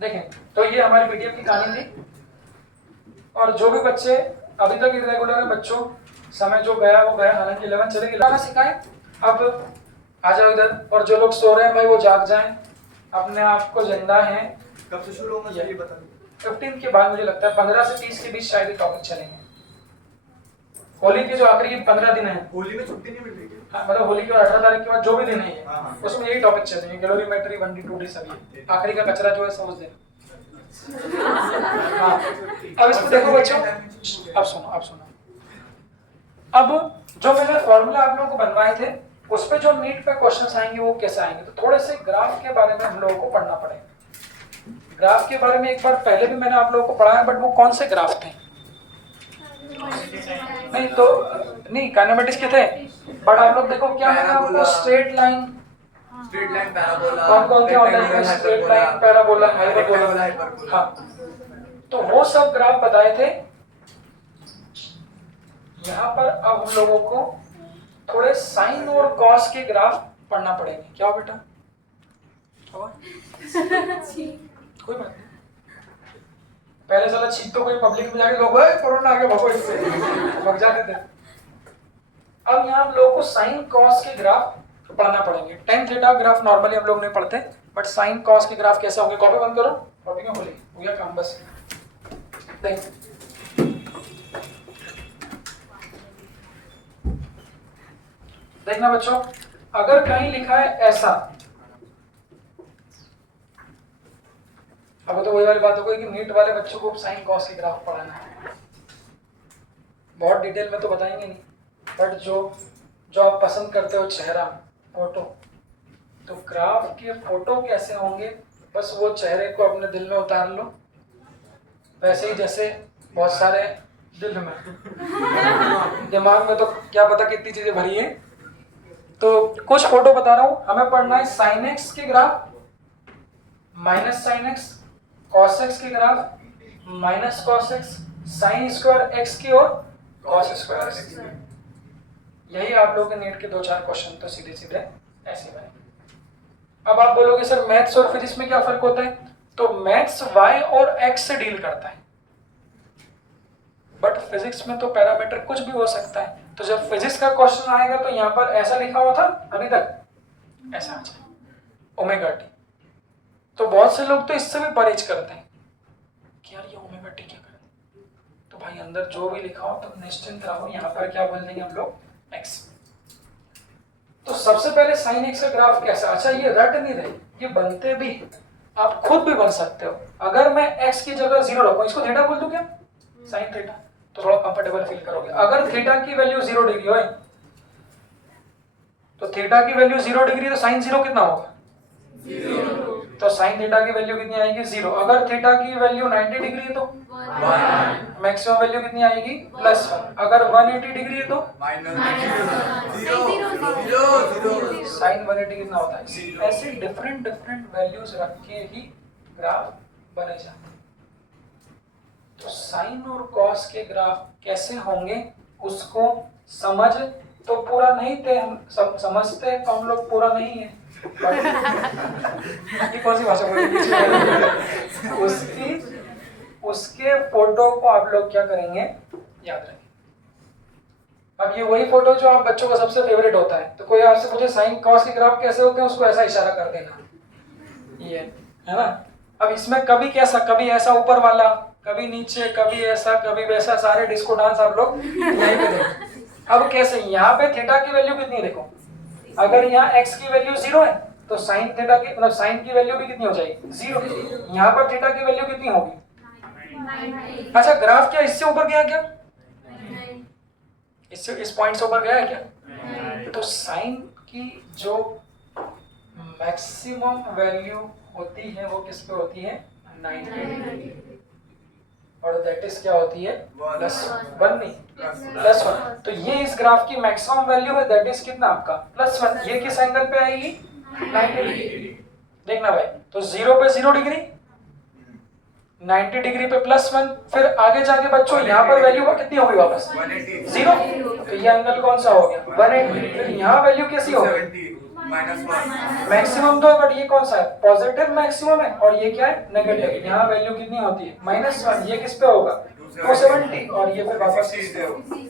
देखें तो ये हमारी पीडीएफ की कहानी थी। और जो भी बच्चे अभी तक इरेगुलर है बच्चों, समय जो गया वो गया, हालांकि 11 चलेगी, लाना सिखाएं। अब आ जाओ इधर, और जो लोग सो रहे हैं भाई वो जाग जाएं, अपने आप को जिंदा हैं। कब से शुरू होगा ये बता दो। 15 के बाद मुझे लगता है 15 से 30 के बीच शायद ये टॉपिक चलेंगे। होली के जो आखिरी 15 दिन है, होली में छुट्टी नहीं मिल रही है। हाँ, मतलब होली के बाद 18 तारीख के बाद जो भी दिन है हाँ। उसमें यही टॉपिक चलेंगे, कैलोरीमेट्री 1D 2D सभी, आखिरी का कचरा जो है समझ देना। हाँ, अब इसको देखो बच्चों, अब सुनो। अब जो मैंने फॉर्मूला आप लोगों को बनवाए थे उस पे जो नीट पे क्वेश्चंस आएंगे वो कैसे आएंगे, तो थोड़े से ग्राफ के बारे में हम लोगों को पढ़ना पड़ेगा। ग्राफ के बारे में एक बार पहले भी मैंने आप लोगों को पढ़ाया, बट वो कौन से ग्राफ थे? नहीं तो नहीं, काइनेमेटिक्स के थे, बट आप लोग देखो क्या मैंने आपको स्ट्रेट लाइन, पैराबोला, कौन क्या होता है, स्ट्रेट लाइन, पैराबोला, हाइपरबोला, हाँ, तो वो सब ग्राफ बताए थे। यहाँ पर अब हम लोगों को थोड़े साइन और कॉस के ग्राफ पढ़ना पड़ेंगे। क्या बेटा? कोई बात नहीं, पहले साला छींक तो कोई पब्लिक में जाके लोग कोरोना आ गया भगो इससे भग जाते थे। अब यहाँ हम लोगों को साइन कॉस के ग्राफ पढ़ना पड़ेंगे। टेन थीटा ग्राफ नॉर्मली हम लोग नहीं पढ़ते, बट साइन कॉस के ग्राफ कैसे होंगे? कॉपी बंद करो, कॉपी में खोलिए, हो गया काम बस। देख देखना बच्चों, अगर कहीं लिखा है ऐसा, अब तो वही वाली बात हो गई कि नीट वाले बच्चों को साइन कॉस के ग्राफ पढ़ाना है। बहुत डिटेल में तो बताएंगे नहीं, बट जो आप पसंद करते हो चेहरा, फोटो, तो ग्राफ के फोटो कैसे होंगे बस वो चेहरे को अपने दिल में उतार लो, वैसे ही जैसे बहुत सारे दिल में दिमाग में तो क्या पता कितनी चीजें भरी है। तो कुछ फोटो बता रहा हूं, हमें पढ़ना है साइन एक्स के ग्राफ, minus sine x, cos x के ग्राफ, minus cos x, sine square x की और कॉस स्क्वायर एक्स की। यही आप लोगों के नीट के 2-4 क्वेश्चन तो सीधे सीधे ऐसे बने। अब आप बोलोगे सर मैथ्स और फिजिक्स में क्या फर्क होता है? तो मैथ्स वाई और एक्स से डील करता है, बट फिजिक्स में तो पैरामीटर कुछ भी हो सकता है। तो जब फिजिक्स का क्वेश्चन आएगा तो यहाँ पर ऐसा लिखा हुआ था अभी तक, ऐसा आ जाए ओमेगा टी। तो बहुत से लोग तो इससे भी परहेज करते हैं कि यार ये ओमेगा टी क्या करते, तो भाई अंदर जो भी लिखा हो तो निश्चिंत रहो, यहाँ पर क्या बोल देंगे हम लोग एक्स। तो सबसे पहले साइन एक्स का ग्राफ कैसा? अच्छा ये रट नहीं रहे, ये बनते भी, आप खुद भी बन सकते हो। अगर मैं एक्स की जगह 0 रखूं, इसको थीटा बोल दूं क्या? साइन थीटा, तो थोड़ा कंफर्टेबल फील करोगे। अगर थीटा की वैल्यू 0 डिग्री हो, तो थीटा की वैल्यू 0 डिग्री, तो साइन 0 कितना होगा? 0। तो साइन थीटा की वैल्यू कितनी आएगी? 0। अगर थीटा की वैल्यू 90 डिग्री है तो 1। मैक्सिमम वैल्यू कितनी आएगी? +1। अगर 180 डिग्री है तो साइन 180 कितना होता है? ऐसे डिफरेंट वैल्यूज रख के ही ग्राफ बने जाते हैं। तो साइन और कॉस के ग्राफ कैसे होंगे उसको समझ तो पूरा नहीं थे हम, सब समझते तो हम लोग पूरा नहीं है। ये कौन सी भाषा बोल रही है? उसके फोटो को आप लोग क्या करेंगे, याद रखेंगे। अब ये वही फोटो जो आप बच्चों का सबसे फेवरेट होता है, तो कोई आपसे पूछे साइन कॉस के ग्राफ कैसे होते हैं, उसको ऐसा इशारा कर देना, ये है ना। अब इसमें कभी कैसा, कभी ऐसा ऊपर वाला, कभी नीचे, कभी ऐसा, कभी वैसा, सारे डिस्को डांस आप लोग यहीं पे देखो। अब कैसे, यहाँ पे थीटा की वैल्यू कितनी देखो, अगर यहाँ x की वैल्यू 0 है तो साइन थीटा की, मतलब साइन की वैल्यू भी कितनी हो जाएगी? 0। यहाँ पर थीटा की वैल्यू कितनी होगी? अच्छा ग्राफ क्या इससे ऊपर गया क्या? इससे, इस पॉइंट से ऊपर गया है क्या? तो साइन की जो मैक्सिमम वैल्यू होती है वो किस पे होती है? 90, और दैट इज क्या होती है? +1 नहीं, +1। तो ये इस ग्राफ की मैक्सिमम वैल्यू है, दैट इज कितना आपका? +1। ये किस एंगल पे आएगी? 90 डिग्री। देखना भाई, तो 0 पे 0 डिग्री, 90 डिग्री पे +1, फिर आगे जाके बच्चों यहाँ पर वैल्यू कितनी होगी वापस? 0। तो ये एंगल कौन सा हो गया? 180। फिर यहाँ वैल्यू कैसी होगी? -1 मैक्सिमम तो है, बट ये कौन सा है? पॉजिटिव मैक्सिमम है, और ये क्या है? नेगेटिव। यहाँ वैल्यू कितनी होती है? -1। ये किस पे होगा? 270, और ये फिर वापस 360।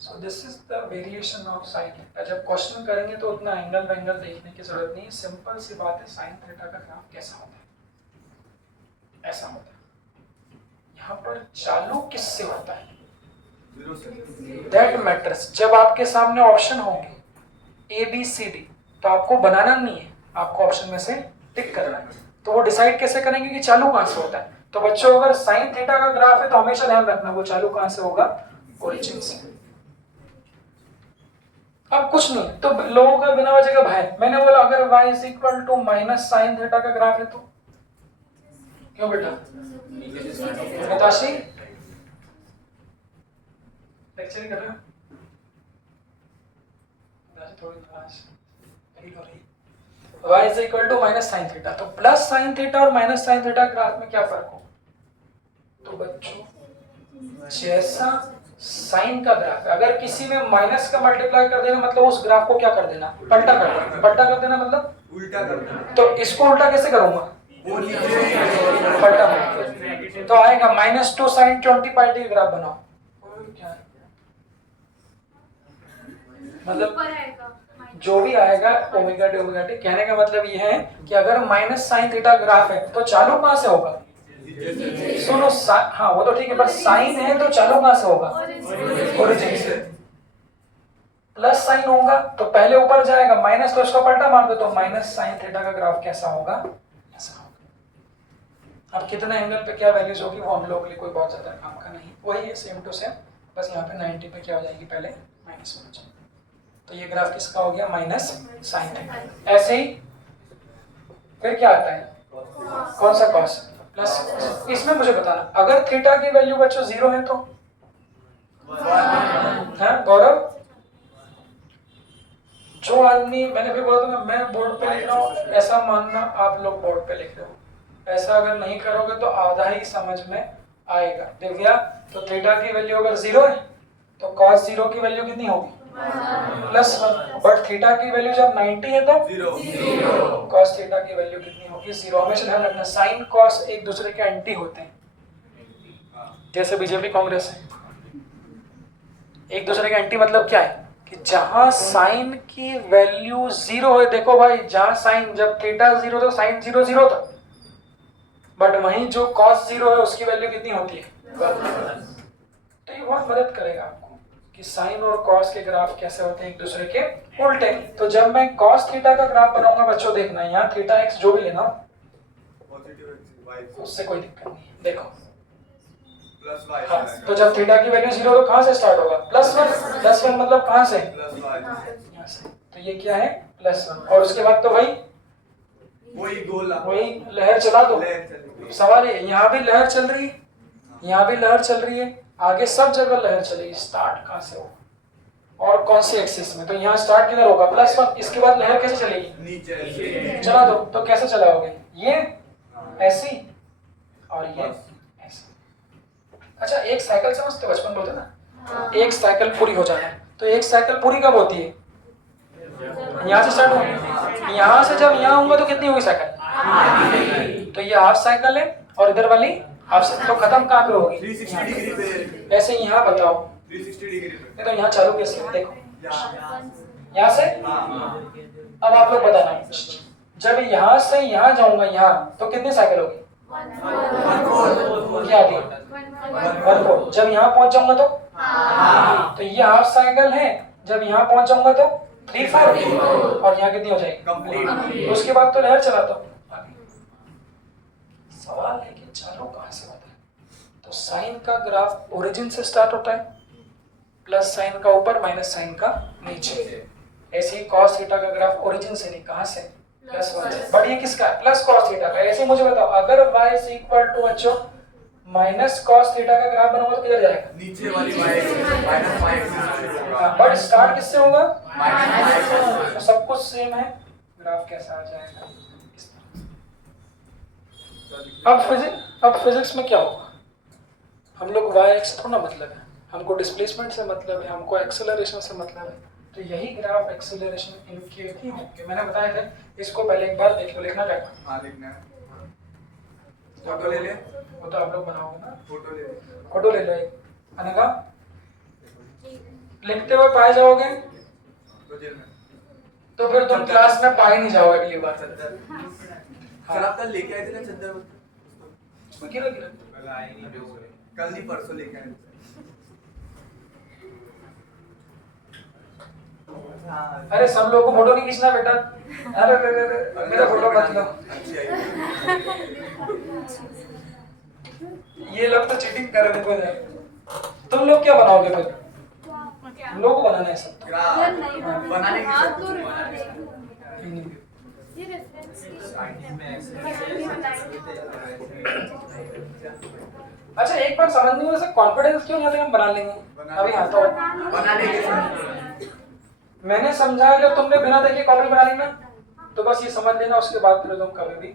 So this is the variation of sine theta. जब क्वेश्चन करेंगे तो उतना एंगल वेंगल देखने की जरूरत नहीं है, सिंपल सी बात है, साइन थीटा का ग्राफ कैसा होता है? ऐसा होता है। यहाँ पर चालू किससे होता है? That matters. जब आपके सामने ऑप्शन होंगे ABCD, तो आपको बनाना नहीं है, आपको ऑप्शन में से टिक करना है। तो वो डिसाइड कैसे करेंगे कि चालू कहां से होता है? तो बच्चों, अगर साइन थीटा का ग्राफ है तो हमेशा ध्यान रखना वो चालू कहां से होगा? ओरिजिन से। अब कुछ नहीं तो लोगों का बिना वजह का भय। मैंने बोला अगर y is equal to minus sine theta का ग्राफ है तो क्यों बेटा? बताशी लेक्चर कर रहे हो? थोड़ी नाराज फील हो रही है। y is equal to minus sine theta, तो प्लस साइन थीटा और माइनस साइन थीटा ग्राफ में क्या फर्क हो? तो बच्चों, जैसा साइन का ग्राफ है, अगर किसी में माइनस का मल्टीप्लाई कर देना मतलब उस ग्राफ को क्या कर देना? पलटा कर देना। पलटा कर देना मतलब उल्टा कर देना। तो इसको उल्टा कैसे करूंगा? वो नीचे पलटा मार, तो आएगा -2 sin 20 पार्टी का ग्राफ बनाओ। क्या है? मतलब जो भी आएगा ओमेगा डी, कहने का मतलब ये है कि अगर माइनस साइन थीटा ग्राफ है तो चालू कहां से होगा? सुनो, हाँ वो तो ठीक है, पर साइन है तो चालू कहां से होगा? ओरिजिन से। प्लस साइन होगा तो पहले ऊपर जाएगा, माइनस तो इसका पलटा मार दो, तो माइनस साइन थीटा का ग्राफ कैसा होगा? ऐसा होगा। अब कितना एंगल पे क्या वैल्यूज होगी वो हम लोग के लिए कोई बहुत ज्यादा काम का नहीं, वही है सेम टू सेम, बस यहाँ पे 90 पे क्या हो जाएगी? पहले माइनस हो जाएगी। तो ये ग्राफ किसका हो गया? Minus sine theta. ऐसे ही फिर क्या आता है? कौन सा? Cos plus. इसमें मुझे बताना, अगर थीटा की वैल्यू बच्चों 0 है तो है गौरव? जो आदमी, मैंने फिर बोला था मैं बोर्ड पे लिख रहा हूँ, ऐसा मानना आप लोग बोर्ड पे लिख रहे हो, ऐसा अगर नहीं करोगे तो आधा ही समझ में आएगा। दिव्या, तो थीटा की वैल्यू अगर 0 है तो cos 0 की वैल्यू कितनी होगी? +1। बट थीटा की वैल्यू जब 90 है तो 0। cos थीटा की वैल्यू कितनी होगी? 0। हमेशा ध्यान रखना, साइन cos एक दूसरे के एंटी होते हैं, जैसे बीजेपी कांग्रेस है। एक दूसरे के एंटी मतलब क्या है? कि जहां साइन की वैल्यू 0 है, देखो भाई, जहां साइन, जब थीटा 0 तो साइन 0 था, बट वहीं जो cos 0 है उसकी वैल्यू कितनी होती है? तो ये बहुत मदद करेगा आपको कि साइन और cos के ग्राफ कैसे होते हैं एक दूसरे के उल्टे। तो जब मैं cos थीटा का ग्राफ बनाऊंगा बच्चों, देखना यहाँ थीटा x जो भी लेना उससे कोई दिक्कत नहीं है। देखो हाँ, तो जब थीटा की वैल्यू 0 तो कहां से स्टार्ट होगा? +1। +1 मतलब कहां से? यहाँ से। तो ये क्या है? +1। और उसके बाद तो भाई वही गोला, वही लहर चला दो। सवाल है, यहाँ भी लहर चल रही है, यहाँ भी लहर चल रही है, आगे सब जगह लहर चलेगी। स्टार्ट कहां से होगा और कौन से एक्सिस में? तो यहाँ स्टार्ट किधर होगा? +1। इसके बाद लहर कैसे चलेगी? नीचे चला दो। तो कैसे चलाओगे? ये ऐसी और ये ऐसी। अच्छा, एक साइकिल समझते हो? बचपन बोलते ना, एक साइकिल पूरी हो जाना है, तो एक साइकिल पूरी कब होती है? यहाँ से स्टार्ट होगी, यहाँ से जब यहाँ होगा तो कितनी होगी साइकिल? तो ये हाफ साइकिल है और इधर वाली हाफ साइकिल, तो खत्म कहाँ पे होगी? 360 डिग्री पे। ऐसे यहाँ बताओ, 360 डिग्री पे। नहीं तो यहाँ चालू कैसे? देखो यहाँ से। अब आप लोग बताना, जब यहाँ से यहाँ जाऊंगा यहाँ तो कितनी साइकिल होगी? क्या आती है? 1/4। जब यहाँ पहुंच जाऊंगा तो ये हाफ साइकिल है, जब यहाँ पहुंच जाऊंगा तो 3/4, और यहाँ कितनी हो जाएगी? कंप्लीट। उसके बाद तो लहर चला दो। सवाल है कि चालू कहां से होता है? तो साइन का ग्राफ ओरिजिन से स्टार्ट होता है, प्लस साइन का ऊपर, माइनस साइन का नीचे। ऐसे ही cos थीटा का ग्राफ ओरिजिन से नहीं, कहां से? +1 से। बट ये किसका है? प्लस cos थीटा का। ऐसे मुझे बताओ, अगर y इज इक्वल टू बच्चों माइनस cos थीटा का ग्राफ बनाऊंगा तो किधर जाएगा? नीचे वाली -5 बट स्टार्ट किससे होगा? -5। तो सब कुछ सेम है, ग्राफ कैसा आ जाएगा? इस तरह। अब फिजिक्स में क्या होगा? हम लोग y x थोड़ा मतलब है, हमको डिस्प्लेसमेंट से मतलब है, हमको एक्सेलरेशन से मतलब है। तो यही ग्राफ एक्सेलरेशन इनके भी होंगे। मैंने बताया था, इसको पहले एक बार देख लो, लिखना क्या? हाँ लिखना है। फोटो ले ले। वो तो आप लोग बनाओगे ना। फोटो ले ले। फोटो ले लो एक। अनघा लिखते हुए पाए जाओगे तो जेल में। तो फिर तुम क्लास में पाए नहीं जाओगे अगली बार। कल आप कल लेके आए थे ना चद्दर? वो गिरा गिरा। कल आए नहीं, कल नहीं परसों लेके आए थे। अरे सब लोगों को फोटो नहीं खींचना बेटा। अरे मेरा फोटो मत लो। ये लोग तो चीटिंग कर रहे थे। तुम लोग क्या बनाओगे फिर? हम लोग को बनाना है सब। बनाने की अच्छा एक बार समझ नहीं वैसे कॉन्फिडेंस क्यों नहीं आता? हम बना लेंगे अभी। हाँ तो बनाने के मैंने समझा, अगर तुमने बिना देखे कॉपी बना ली ना तो बस ये समझ लेना, उसके बाद फिर तुम कभी भी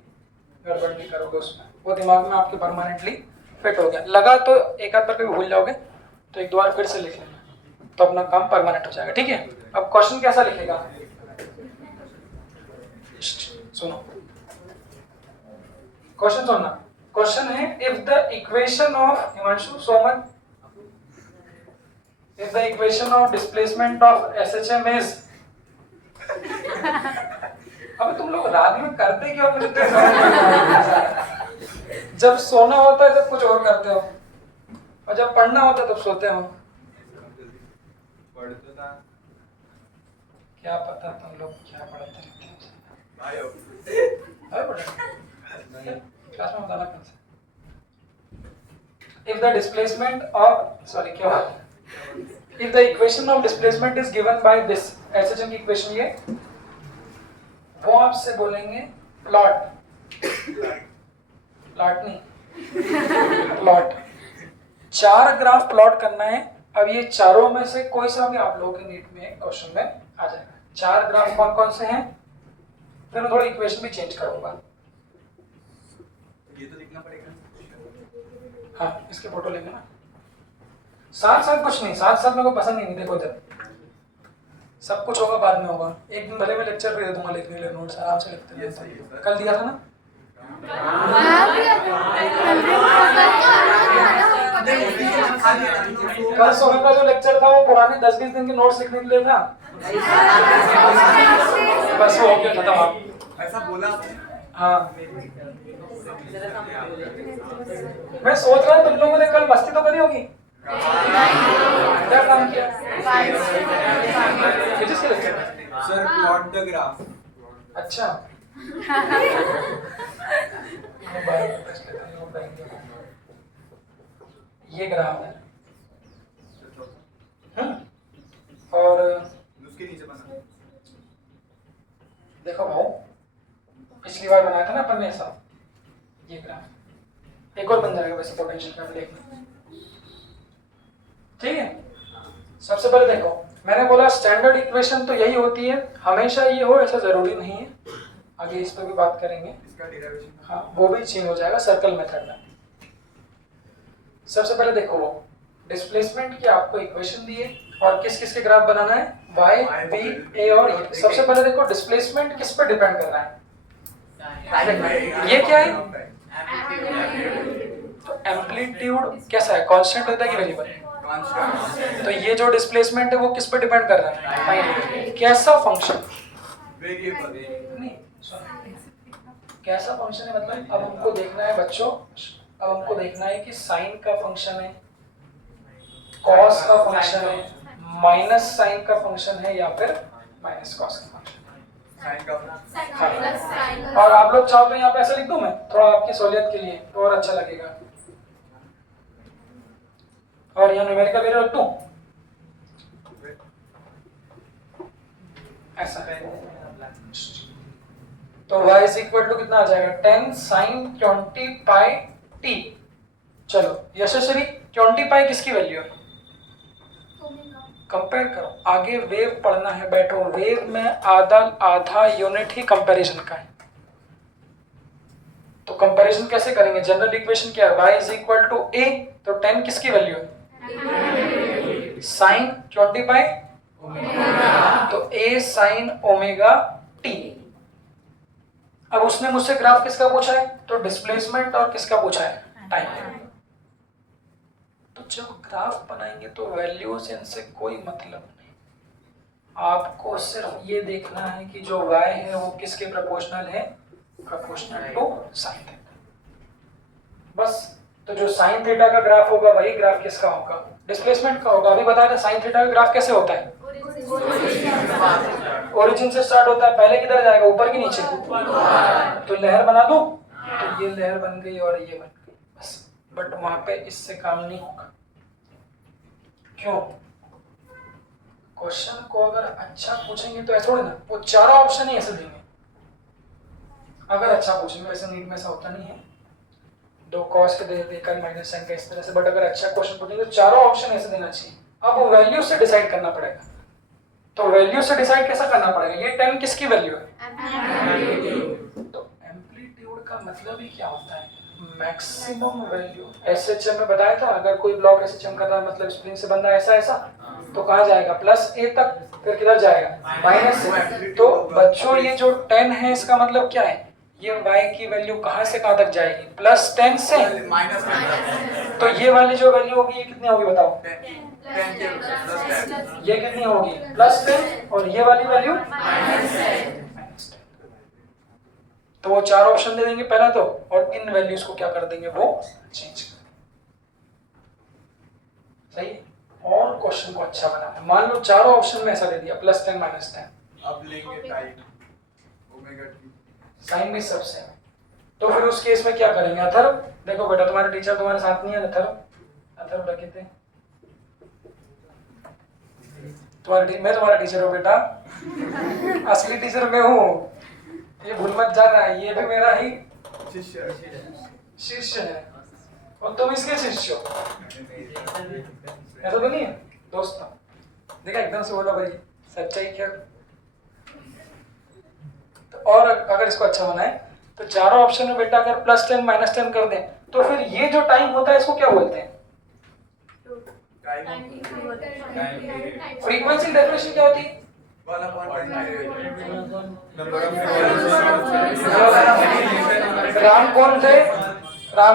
गड़बड़ नहीं करोगे उसमें। वो दिमाग में आपके परमानेंटली फिट हो गया। लगा तो एक आध बार कभी भूल जाओगे तो एक दो बार फिर से लिख लेना, तो अपना काम परमानेंट हो जाएगा। ठीक है, अब क्वेश्चन कैसा लिखेगा? सुनो क्वेश्चन, सुनना। क्वेश्चन है, if the equation of Himanshu Soman, if the equation of displacement of SHM is अबे तुम लोग रात में करते क्यों? मुझे तो समझ नहीं आता। जब सोना होता है तब कुछ और करते हो, और जब पढ़ना होता है तब सोते हो। पढ़ते था। क्या पता तुम लोग क्या पढ़ते रहते हो। आयो। अरे पढ़ो क्लास में बताना कौन सा। If the displacement of क्या if the equation of displacement is given by this, SHM की इक्वेशन ये, वो आपसे बोलेंगे प्लॉट नहीं प्लॉट। 4 ग्राफ प्लॉट करना है। अब ये चारों में से कोई सा भी आप लोगों के नीट में क्वेश्चन में आ जाएगा। 4 ग्राफ कौन कौन से हैं, फिर मैं थोड़ा इक्वेशन भी चेंज करूंगा। ये तो लिखना पड़ेगा। हाँ इसके फोटो लेंगे ना। साथ साथ कुछ नहीं, साथ साथ मेरे को पसंद नहीं। देखो जब सब कुछ होगा बाद में होगा। एक दिन भले मैं लेक्चर भी दे दूंगा लिखने के लिए, नोट्स आराम से लिखते हैं। कल दिया था ना? कल सुबह का जो लेक्चर था वो पुराने 10-20 दिन के नोट्स लिखने के लिए था। बस वो हो गया खत्म। आप ऐसा बोला? हाँ मैं सोच रहा हूँ तुम लोगों ने कल मस्ती तो करी होगी। क्या काम किया? फिजिक्स के लेक्चर में सर प्लॉट द ग्राफ। अच्छा ये ग्राफ है और उसके नीचे बना। देखो भाऊ, पिछली बार बनाया था ना अपन ने ऐसा। ये ग्राफ एक और बन जाएगा वैसे पोटेंशियल का, देखना। ठीक है, सबसे पहले देखो मैंने बोला स्टैंडर्ड इक्वेशन तो यही होती है, हमेशा ये हो ऐसा जरूरी नहीं है। आगे इस पर भी बात करेंगे। इसका डेरिवेशन हाँ वो भी चेंज हो जाएगा सर्कल मेथड में। सबसे पहले देखो वो डिस्प्लेसमेंट की आपको इक्वेशन दी है और किस किस के ग्राफ बनाना है, y, b, a और ये। सबसे पहले देखो डिस्प्लेसमेंट किस पर डिपेंड कर रहा है। ये क्या है? तो एम्पलीट्यूड कैसा है, कांस्टेंट होता है कि वेरिएबल है? तो ये जो डिस्प्लेसमेंट है वो किस पर डिपेंड कर रहा है? कैसा फंक्शन? वेरिएबल नहीं कैसा फंक्शन है मतलब अब हमको देखना है बच्चों, अब हमको देखना है कि साइन का फंक्शन है, कॉस का फंक्शन है, माइनस साइन का फंक्शन है या फिर माइनस कॉस का फंक्शन है। साइन का और आप लोग चाहो तो यहाँ पे ऐसे लिख दूं मैं थोड़ा आपकी सहूलियत के लिए तो और अच्छा लगेगा। और यहाँ न्यूमेरिकल वैल्यू रख दूं ऐसा है। तो y इज इक्वल टू कितना आ जाएगा 10 sin 20 पाई t। चलो यशस्वी 20 पाई किसकी वैल्यू है? कंपेयर करो, आगे वेव पढ़ना है, बैठो। वेव में आधा यूनिट ही कंपैरिजन का है। तो कंपैरिजन कैसे करेंगे? जनरल इक्वेशन क्या है, y is equal to a। तो 10 किसकी वैल्यू है? sin 20 पाई तो a sin ओमेगा t। अब उसने मुझसे ग्राफ किसका पूछा है, तो डिस्प्लेसमेंट और किसका पूछा है, टाइम। तो जब ग्राफ बनाएंगे तो वैल्यूज इनसे कोई मतलब नहीं, आपको सिर्फ ये देखना है कि जो y है वो किसके प्रोपोर्शनल है, प्रोपोर्शनल टू साइन थीटा, बस। तो जो साइन थीटा का ग्राफ होगा वही ग्राफ किसका होगा, डिस्प्लेसमेंट का होगा। अभी बताया था साइन थीटा का ग्राफ कैसे होता है, ओरिजिन से स्टार्ट होता है, पहले किधर जाएगा, ऊपर की नीचे। तो लहर बना दूं, तो ये लहर बन गई और ये बन गई, बस। बट वहां पे इससे काम नहीं होगा। क्यों? क्वेश्चन को अगर अच्छा पूछेंगे तो ऐसा थोड़ी ना, वो चारों ऑप्शन ही ऐसे देंगे। अगर अच्छा पूछेंगे, वैसे नीट में ऐसा होता नहीं है, दो कॉस के दे देकर माइनस साइन का इस तरह से, बट अगर अच्छा क्वेश्चन पूछेंगे तो चारों ऑप्शन ऐसे देना चाहिए। अब वो वैल्यू से डिसाइड करना पड़ेगा। तो वैल्यू से डिसाइड कैसा करना पड़ेगा, ये 10 किसकी वैल्यू है, तो एम्पलीट्यूड का मतलब ही क्या होता है, मैक्सिमम वैल्यू। एसएचएम में बताया था, अगर कोई ब्लॉक एसएचएम कर रहा है मतलब स्प्रिंग से बंधा ऐसा ऐसा, तो कहाँ जाएगा, प्लस ए तक, फिर किधर जाएगा, माइनस से। तो बच्चों ये जो 10 है इसका मतलब क्या है, ये y की वैल्यू कहाँ से कहाँ तक जाएगी, प्लस 10 से माइनस। तो ये वाली जो वैल्यू होगी ये कितनी होगी बताओ, 10 के प्लस 10। ये कितनी होगी, प्लस 10, और ये वाली वैल्यू माइनस 10। तो वो चार ऑप्शन दे देंगे पहला तो, और इन वैल्यूज को क्या कर देंगे, वो चेंज कर देंगे। सही। और क्वेश्चन को अच्छा बनाना, मान लो चारों ऑप्शन में ऐसा दे दिया, प्लस 10 माइनस 10। अब लेंगे टाइम ओमेगा टी, साइन भी सब सेम है। तो फिर उस केस में क्या करेंगे, अथर्व देखो बेटा, तुम्हारे टीचर तुम्हारे साथ नहीं है, अथर्व रखे थे मैं तुम्हारा टीचर हूँ बेटा, असली टीचर मैं हूँ, ये भूल मत जाना, ये भी मेरा ही शिष्य है और तुम इसके शिष्य हो, ऐसा तो नहीं है दोस्तों। देखा एकदम से बोला भाई, सच्चाई क्या। तो और अगर इसको अच्छा बनाए तो चारों ऑप्शन में बेटा अगर प्लस 10 माइनस 10 कर दें, तो फिर ये जो टाइम होता है इसको क्या बोलते हैं, फ्रीक्वेंसी डेफिनेशन क्या होती है, राम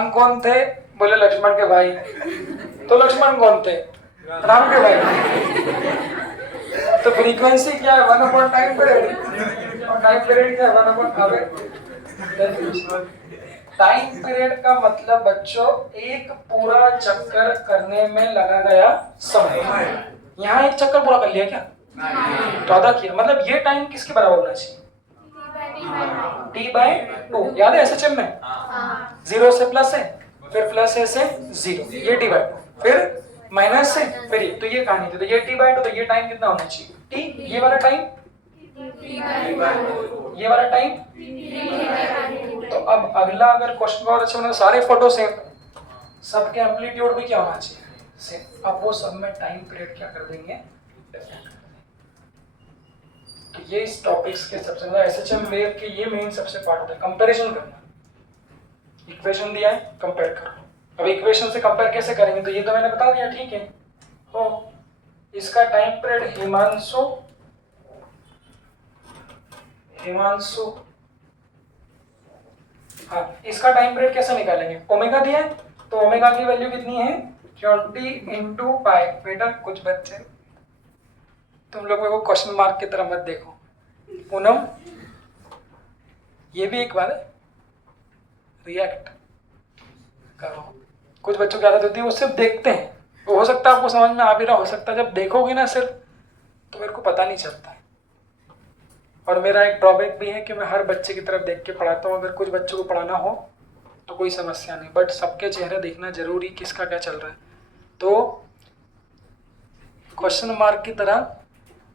कौन थे बोले लक्ष्मण के भाई, तो लक्ष्मण कौन थे, राम के भाई। तो फ्रीक्वेंसी क्या है, 1 अपॉन टाइम पीरियड, और टाइम पीरियड क्या है, 1 अपॉन टाइम पीरियड का मतलब बच्चों एक पूरा चक्कर करने में लगा गया समय। यहाँ एक चक्कर पूरा कर लिया क्या, तो आधा किया, मतलब ये टाइम किसके बराबर होना चाहिए, t/2। याद है एसएचएम में 0 से प्लस है, फिर प्लस है से 0, ये t/2, फिर माइनस से, फिर ये, तो ये कहानी थी। तो ये t/2, तो ये टाइम कितना होना चाहिए, t, ये वाला टाइम, ये वाला टाइम। तो अब अगला अगर क्वेश्चन और अच्छा बना, सारे फोटो सेम, सबके एम्पलीट्यूड भी क्या होना चाहिए सेम। अब वो सब में टाइम पीरियड क्या कर देंगे, डिफरेंट कर देंगे। तो ये इस टॉपिक्स के सबसे ज्यादा एसएचएम वेव के ये मेन सबसे पार्ट होता है, कंपैरिजन करना। इक्वेशन दिया है, कंपेयर करो। अब इक्वेशन से कंपेयर कैसे करेंगे, तो ये तो मैंने बता दिया, ठीक है हो। इसका टाइम पीरियड हिमांशु, हाँ, इसका टाइम पीरियड कैसे निकालेंगे, ओमेगा दिया है, तो ओमेगा की वैल्यू कितनी है 20 इंटू पाई। बेटा कुछ बच्चे तुम लोग मेरे को क्वेश्चन मार्क की तरह मत देखो। पूनम, ये भी एक बार रिएक्ट करो। कुछ बच्चों की आदत होती है वो सिर्फ देखते हैं, वो हो सकता है आपको समझ में आ भी रहा, हो सकता है जब देखोगे ना सिर्फ तो मेरे को पता नहीं चलता है। और मेरा एक ड्रॉबैक भी है कि मैं हर बच्चे की तरफ देख के पढ़ाता हूँ। अगर कुछ बच्चों को पढ़ाना हो तो कोई समस्या नहीं, बट सबके चेहरे देखना जरूरी, किसका क्या चल रहा है। तो क्वेश्चन मार्क की तरह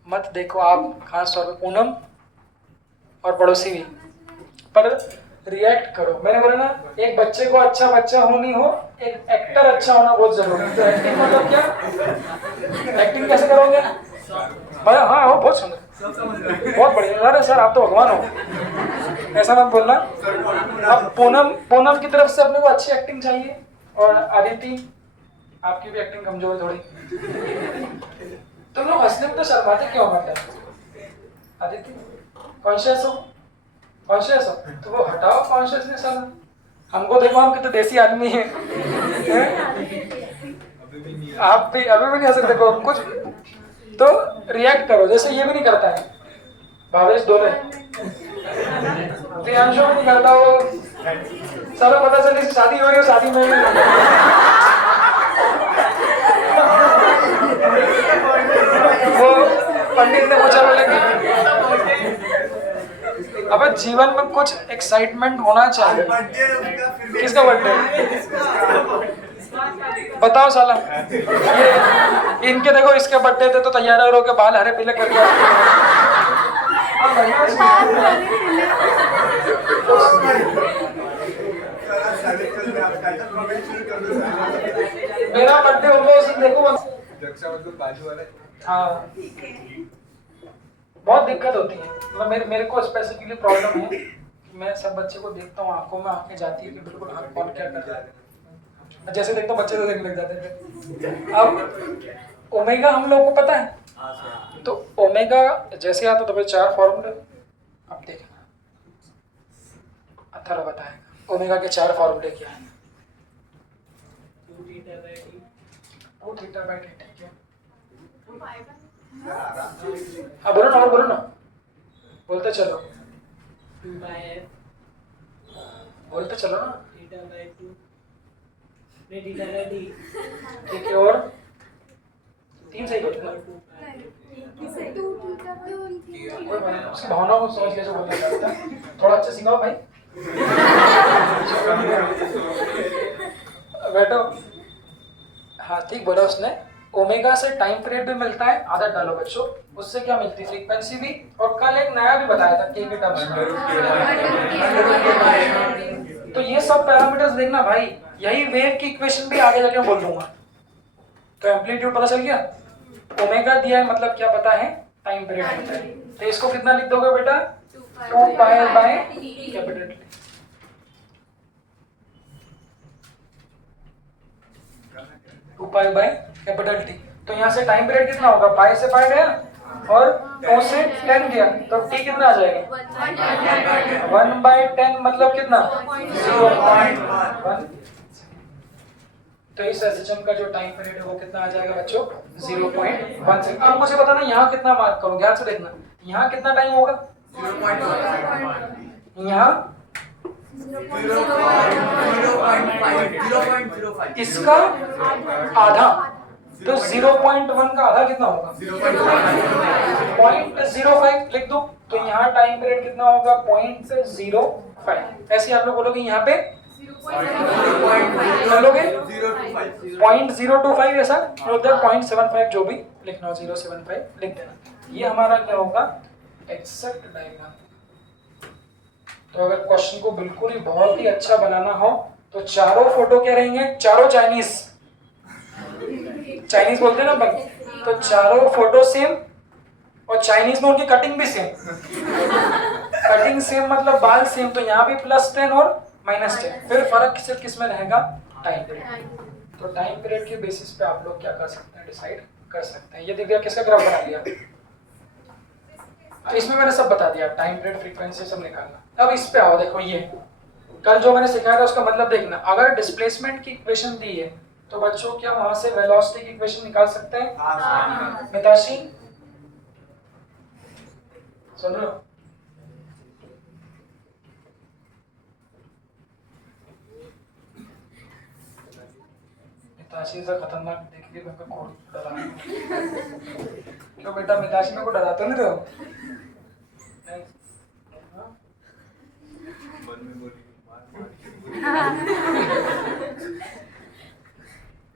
मत देखो आप, खास तौर पर पूनम और पड़ोसी भी, पर रिएक्ट करो। मैंने बोला ना, एक बच्चे को अच्छा बच्चा हो नहीं हो, एक एक्टर अच्छा होना बहुत जरूरी है। तो एक्टिंग मतलब क्या, एक्टिंग कैसे करोगे, हाँ हो बहुत सुंदर, बहुत बढ़िया। अरे सर आप तो भगवान हो, ऐसा मत बोलना। अब पूनम की तरफ से अपने को अच्छी एक्टिंग चाहिए, और आदिति आपकी भी एक्टिंग कमजोर थोड़ी, तुम लोग हंसने में तो शर्माते क्यों मतलब? आदित्य कॉन्शियस हो, कॉन्शियस हो तो वो हटाओ कॉन्शियसनेस साला। हमको देखो, हम कितने देसी आदमी हैं। आप भी अभी भी नहीं हंस सकते, देखो कुछ तो रिएक्ट करो, जैसे ये भी नहीं करता है भावेश डोले, प्रियांशु भी नहीं करता, वो सारा पता चले इसकी शादी हो रही है, शादी में भी वो पंडित ने पूछा, बोले कि अब जीवन में कुछ एक्साइटमेंट होना चाहिए। किसका बर्थडे? बताओ साला, ये इनके देखो, इसके बर्थडे थे तो तैयार हो के बाल हरे पीले करके मेरा बर्थडे होगा उस दिन देखो। बाजू वाले हाँ बहुत दिक्कत होती है, मतलब मेरे को स्पेसिफिकली प्रॉब्लम है कि मैं सब बच्चे को देखता हूँ, आंखों में आंखें जाती है कि बिल्कुल हाँ कौन क्या कर रहा है, जैसे देखता हूँ बच्चे तो देखने लग जाते हैं। अब ओमेगा हम लोगों को पता है, तो ओमेगा जैसे आता तो 4 फॉर्मूले, अब देखना अथर्व बताएगा ओमेगा के 4 फॉर्मूले क्या है। 2 थीटा बाय टी, ठीक है। हाँ बोलो ना, और बोलो ना, बोलते चलो, बोलते चलो ना, ठीक है। और 3 सही बोलते ना, कोई बात नहीं, उसकी भावनाओं को समझ के जो बोलना चाहता है थोड़ा अच्छा सिखाओ भाई। बैठो, हाँ ठीक बोला उसने। ओमेगा से टाइम पीरियड भी मिलता है, आदत डालो बच्चों, उससे क्या मिलती है? फ्रीक्वेंसी भी, और कल एक नया भी बताया था के टर्म्स में। तो ये सब पैरामीटर्स देखना भाई, यही वेव की इक्वेशन भी आगे जाके बोल दूंगा। तो एम्पलीट्यूड पता चल गया, ओमेगा दिया है मतलब क्या पता है? टाइम पीरियड होता है। तो इसको कितना लिख दोगे बेटा? 2 pi by capital T. Pi by capital T. तो यहाँ से टाइम पीरियड कितना होगा? पाई से पाई गया और 2 से 10 गया, तो टी कितना आ जाएगा? 1/10 मतलब कितना? 0.1। तो इस एसएचएम का जो टाइम पीरियड है वो कितना आ जाएगा बच्चों? 0.1। अब मुझे बताना यहाँ कितना मार्क करो, ध्यान से देखना, यहाँ कितना टाइम होगा? 0.1। यहाँ इसका आधा, तो 0.1 का आधा कितना होगा? 0.05 लिख दो। तो यहाँ टाइम पीरियड कितना होगा? 0.05। ऐसे आप लोग बोलोगे यहाँ पे बोलोगे 0.025, ऐसा 0.75 जो भी लिखना हो 0.75 लिख देना। ये हमारा क्या होगा? Except diagram. तो अगर क्वेश्चन को बिल्कुल ही बहुत ही अच्छा बनाना हो तो चारों फोटो क्या रहेंगे? चारों चाइनीज बोलते हैं ना बंद, तो चारों फोटो सेम, और चाइनीज में उनकी कटिंग भी सेम। कटिंग सेम मतलब बाल सेम, तो यहाँ भी +10 और -10। फिर फर्क सिर्फ किस में रहेगा? Time period. तो टाइम पीरियड के बेसिस पे आप लोग क्या कर सकते हैं? डिसाइड कर सकते हैं। ये देखिए किसका ग्राफ बना लिया, तो इसमें मैंने सब बता दिया, टाइम पीरियड फ्रीक्वेंसी सब निकालना। अब इस पे आओ, देखो ये कल जो मैंने सिखाया था उसका मतलब देखना। अगर डिस्प्लेसमेंट की इक्वेशन दी है तो बच्चों क्या वहां से वेलोसिटी की इक्वेशन निकाल सकते हैं? मिताशी सुन रहे हो? मिताशी से खतरनाक देख लिया मैं को डरा। क्यों बेटा, मिताशी में को डरा तो नहीं रहे हो?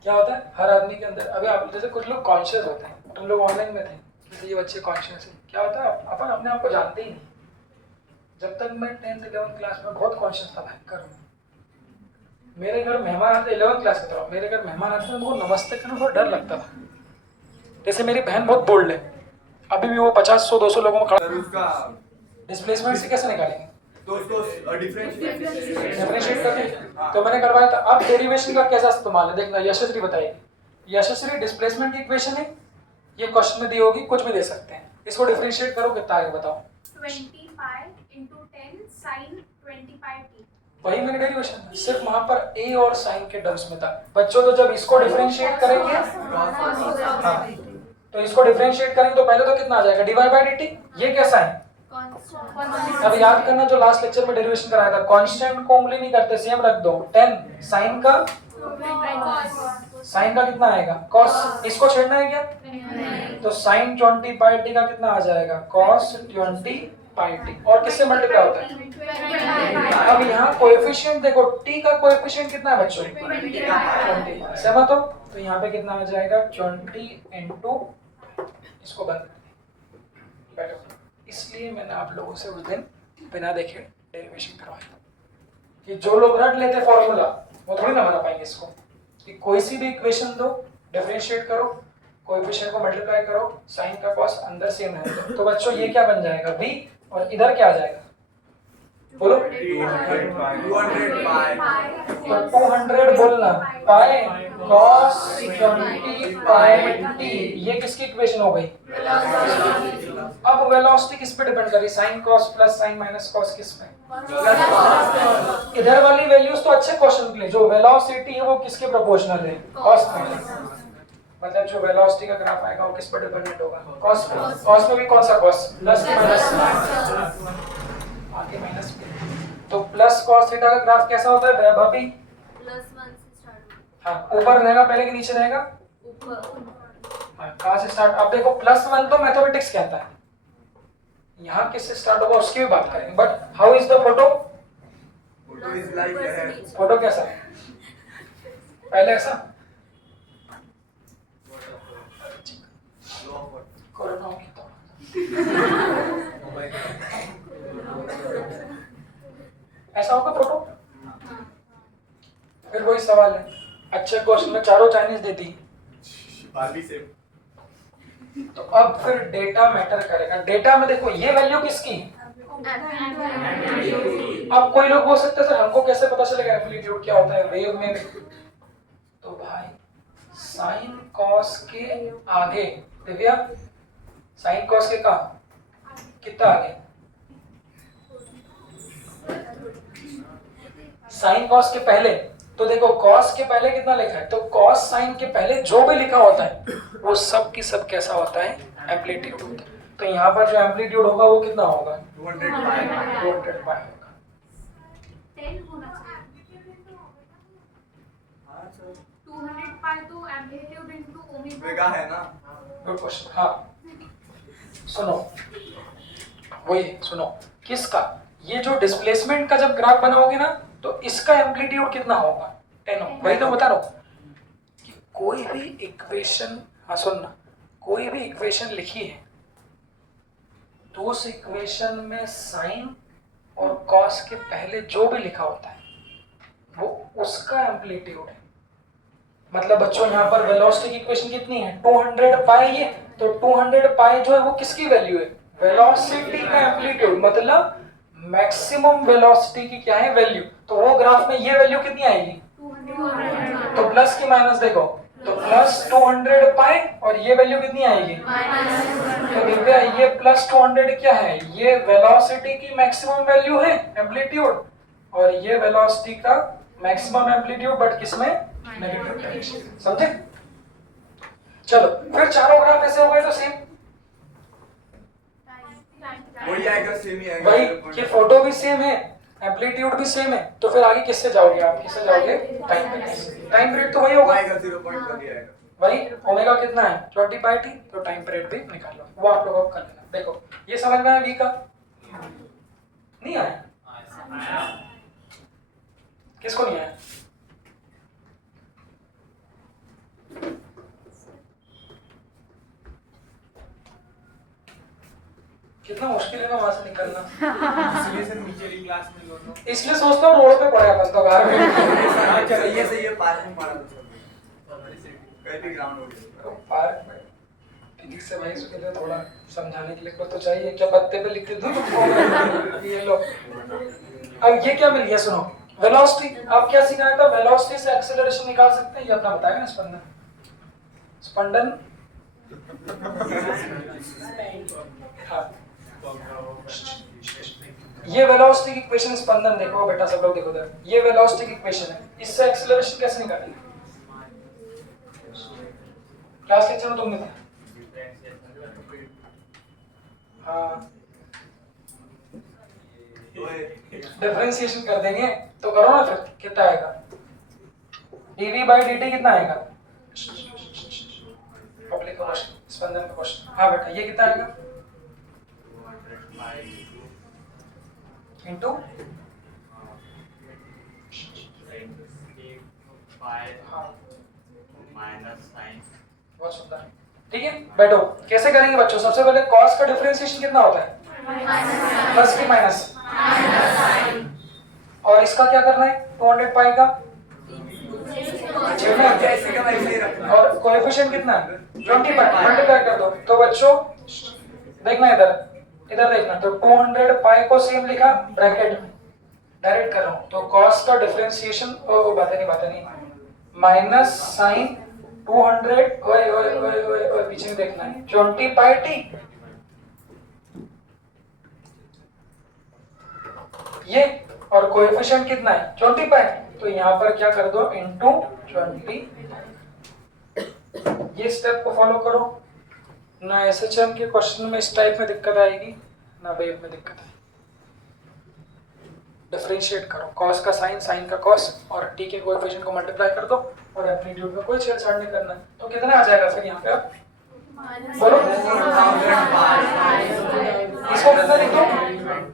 क्या होता है हर आदमी के अंदर? अभी आप जैसे कुछ लोग कॉन्शियस होते हैं, तुम लोग ऑनलाइन में थे, जैसे ये बच्चे कॉन्शियस है, क्या होता है अपन अपने आप को जानते ही नहीं। जब तक मैं 10th 11th क्लास में बहुत कॉन्शियस था, भयंकर हूँ। मेरे घर मेहमान आते, 11th क्लास में था, मेरे घर मेहमान आते थे, मुझे नमस्ते करना थोड़ा डर लगता था। जैसे मेरी बहन बहुत बोल्ड है, अभी भी वो 50 100 200 लोगों में खड़ा। डिस्प्लेसमेंट से कैसे निकालेंगे? तो डिफरेंशिएट करके तो मैंने करवाया था। अब डेरिवेशन का कैसा इस्तेमाल है देखना, यशस्वी बताएगी। यशस्वी डिस्प्लेसमेंट की इक्वेशन है, ये क्वेश्चन में दी होगी, कुछ भी दे सकते हैं। इसको डिफरेंशिएट करो, कितना आएगा बताओ। 20 पाई into 10 sin 20 पाई t। वही मेरी डेरिवेशन सिर्फ वहां पर a और sin के टर्म्स में था बच्चों। तो जब इसको डिफरेंशिएट करेंगे, हाँ, तो इसको डिफरेंशिएट करेंगे तो पहले तो कितना आ जाएगा, dy by dt। ये कैसा है, अब याद करना जो लास्ट लेक्चर में डेरिवेशन कराया था, कांस्टेंट को उंगली नहीं करते, सेम रख दो। 10 sin का कितना आएगा, cos। इसको छेड़ना है क्या, तो sin 20 पाई t का कितना आ जाएगा, cos 20 पाई t। और किससे मल्टीप्लाई होता है, अब यहाँ कोएफिशिएंट देखो, t का कोएफिशिएंट कितना है बच्चों, 20। सहमत हो, तो यहाँ पे कितना आ जाएगा 20 into, इसको बंद बैठो। इसलिए मैंने आप लोगों से उस दिन बिना देखे डेरिवेशन करवाया कि जो लोग रट लेते फॉर्मूला वो थोड़ी ना बना पाएंगे इसको। कि कोई सी भी इक्वेशन दो, डिफरेंशिएट करो, कोएफिशिएंट को मल्टीप्लाई करो, साइन का कॉस अंदर सेम है, तो बच्चों ये क्या बन जाएगा v, और इधर क्या आ जाएगा बोलो, 200 पाई। तो 200 बोलना पाई cos 20 पाई t। ये किसकी इक्वेशन हो गई। अब वेलोसिटी किस पे डिपेंड कर रही है, sine cos plus sign minus cos किस पे, इधर वाली वैल्यूज तो अच्छे क्वेश्चन के लिए, जो वेलोसिटी है वो किसके प्रोपोर्शनल है, कॉस पे। मतलब जो वेलोसिटी का ग्राफ आएगा वो किस पे डिपेंडेंट होगा, कॉस पे। कॉस में भी कौन सा कॉस, प्लस की माइनस, आगे माइनस पे। तो प्लस कॉस थीटा का ग्राफ कैसा होता है भाभी, +1 से स्टार्ट होगा। हाँ, ऊपर रहेगा पहले कि नीचे रहेगा, ऊपर। कहाँ से स्टार्ट। अब देखो +1 तो मैथमेटिक्स कहता है, यहाँ किससे स्टार्ट होगा उसकी भी बात करेंगे। But how is the photo, photo is like है। फोटो कैसा है, पहले ऐसा कोरोना की तो ऐसा होगा फोटो। फिर वही सवाल है, अच्छे क्वेश्चन में चारों चाइनीज देती, बाली से। तो अब फिर डेटा मैटर करेगा। डेटा में देखो ये वैल्यू किसकी, अब कोई लोग बोल सकते हैं सर हमको कैसे पता चलेगा एम्पलीट्यूड क्या होता है वेव में। तो भाई साइन कॉस के आगे, दिव्या साइन कॉस के कहाँ कितना आगे, साइन कॉस के पहले। तो देखो कॉस के पहले कितना लिखा है, तो कॉस साइन के पहले जो भी लिखा होता है वो सब की सब कैसा होता है, एम्पलीट्यूड होता है। तो यहाँ पर जो एम्पलीट्यूड होगा वो कितना होगा, 200 पाई। 200 पाई होगा। 10 होना चाहिए। हां सर, 200 पाई तो एम्पलीट्यूड इनटू ओमेगा ओमेगा है ना। Good question. हाँ सुनो, वही सुनो, किसका, ये जो डिस्प्लेसमेंट का जब ग्राफ बनाओगे ना तो इसका एम्पलीट्यूड कितना होगा, 10 होगा। वही तो बता रहा हूँ कि कोई भी इक्वेशन, हाँ सुनना, कोई भी इक्वेशन लिखी है तो उस इक्वेशन में साइन और कॉस के पहले जो भी लिखा होता है वो उसका एम्पलीट्यूड है। मतलब बच्चों यहाँ पर वेलोसिटी की इक्वेशन कितनी है, 200 पाई है, तो 200 पाई जो है वो किसकी वैल्यू है, वेलोसिटी का एम्पलीट्यूड, मतलब मैक्सिमम वेलोसिटी की क्या है वैल्यू। तो वो ग्राफ में ये वैल्यू कितनी आएगी, 200। तो प्लस की माइनस देखो, तो प्लस 200 पाई और ये वैल्यू कितनी आएगी, तो दिव्या ये प्लस 200 क्या है, ये वेलोसिटी की मैक्सिमम वैल्यू है एम्पलीट्यूड, और ये वेलोसिटी का मैक्सिमम एम्पलीट्यूड बट किसमें, नेगेटिव डायरेक्शन। समझे। चलो फिर चारों ग्राफ ऐसे हो गए तो सेम वही आएगा, सेम ही आएगा। भाई, ये फोटो भी सेम है, एम्पलीट्यूड भी सेम है, तो फिर आगे किससे जाओगे आप, किससे जाओगे, टाइम पीरियड। टाइम पीरियड तो वही होगा, आएगा 0.1 ही आएगा। वही ओमेगा कितना है 20 पाई टी, तो टाइम पीरियड भी निकालो, वो आप लोगों को कर लेना। देखो ये समझ में आया v का, नहीं आया, किसको नहीं आया, कितना मुश्किल है ना वहां से निकलना। इसलिए सर नीचे की क्लास में दोनों। इसलिए सोचता हूँ रोड पे पड़े अपन तो बाहर में। हां चलिए सही है, पार्क में मारा था सर। कहीं भी ग्राउंड हो गया। तो पार्क में फिजिक्स से भाई उसके लिए थोड़ा समझाने के लिए कुछ तो चाहिए, क्या पत्ते पे लिख के दूं तुमको, ये लो। अब ये क्या मिल गया, सुनो, वेलोसिटी। अब क्या सिखाया था, वेलोसिटी से एक्सेलरेशन निकाल सकते हैं, ये अपना बताया ना, स्पंदन। स्पंदन हाँ, ये वेलोसिटी की इक्वेशन स्पंदन देखो बेटा, सब लोग देखो उधर, ये वेलोसिटी की इक्वेशन है, इससे एक्सेलरेशन कैसे निकालेंगे? क्लास लेक्चर में तुमने था। हाँ, डिफरेंशिएशन कर देंगे तो करो ना, फिर कितना आएगा? dv/dt कितना आएगा? पब्लिक क्वेश्चन, स्पंदन का क्वेश्चन। हाँ बेटा, ये कितना आएगा? Into minus sine. बहुत सुंदर, ठीक है। बैठो, कैसे करेंगे बच्चों? सबसे पहले cos का डिफरेंशिएशन कितना होता है? प्लस की माइनस, और इसका क्या करना है? 200 पाई का जैसे का वैसे ही रखना। और कोएफिशिएंट कितना है? 20 पाई, मल्टीप्लाई कर दो। तो बच्चों देखना, इधर इधर देखना, तो 200 पाई को सेम लिखा ब्रैकेट में, डायरेक्ट कर रहा हूं, तो cos का डिफरेंशिएशन, ओ बातें नहीं, माइनस साइन 200, ओए ओए ओए ओए ओए पीछे में देखना है, 20 पाई t, ये, और कोएफिशिएंट कितना है? 20 पाई, तो यहाँ पर क्या कर दो? इनटू 20। ये स्टेप को फॉलो करो ना, एसएचएम के क्वेश्चन में इस टाइप में दिक्कत आएगी ना, वेव में दिक्कत आएगी। डिफरेंशिएट करो, cos का साइन, साइन का cos, और t के कोएफिशिएंट को मल्टीप्लाई कर दो, और एम्पलीट्यूड में कोई छेड़छाड़ नहीं करना है। तो कितना आ जाएगा फिर यहाँ पे? आप बोलो, इसको कितना लिख दो?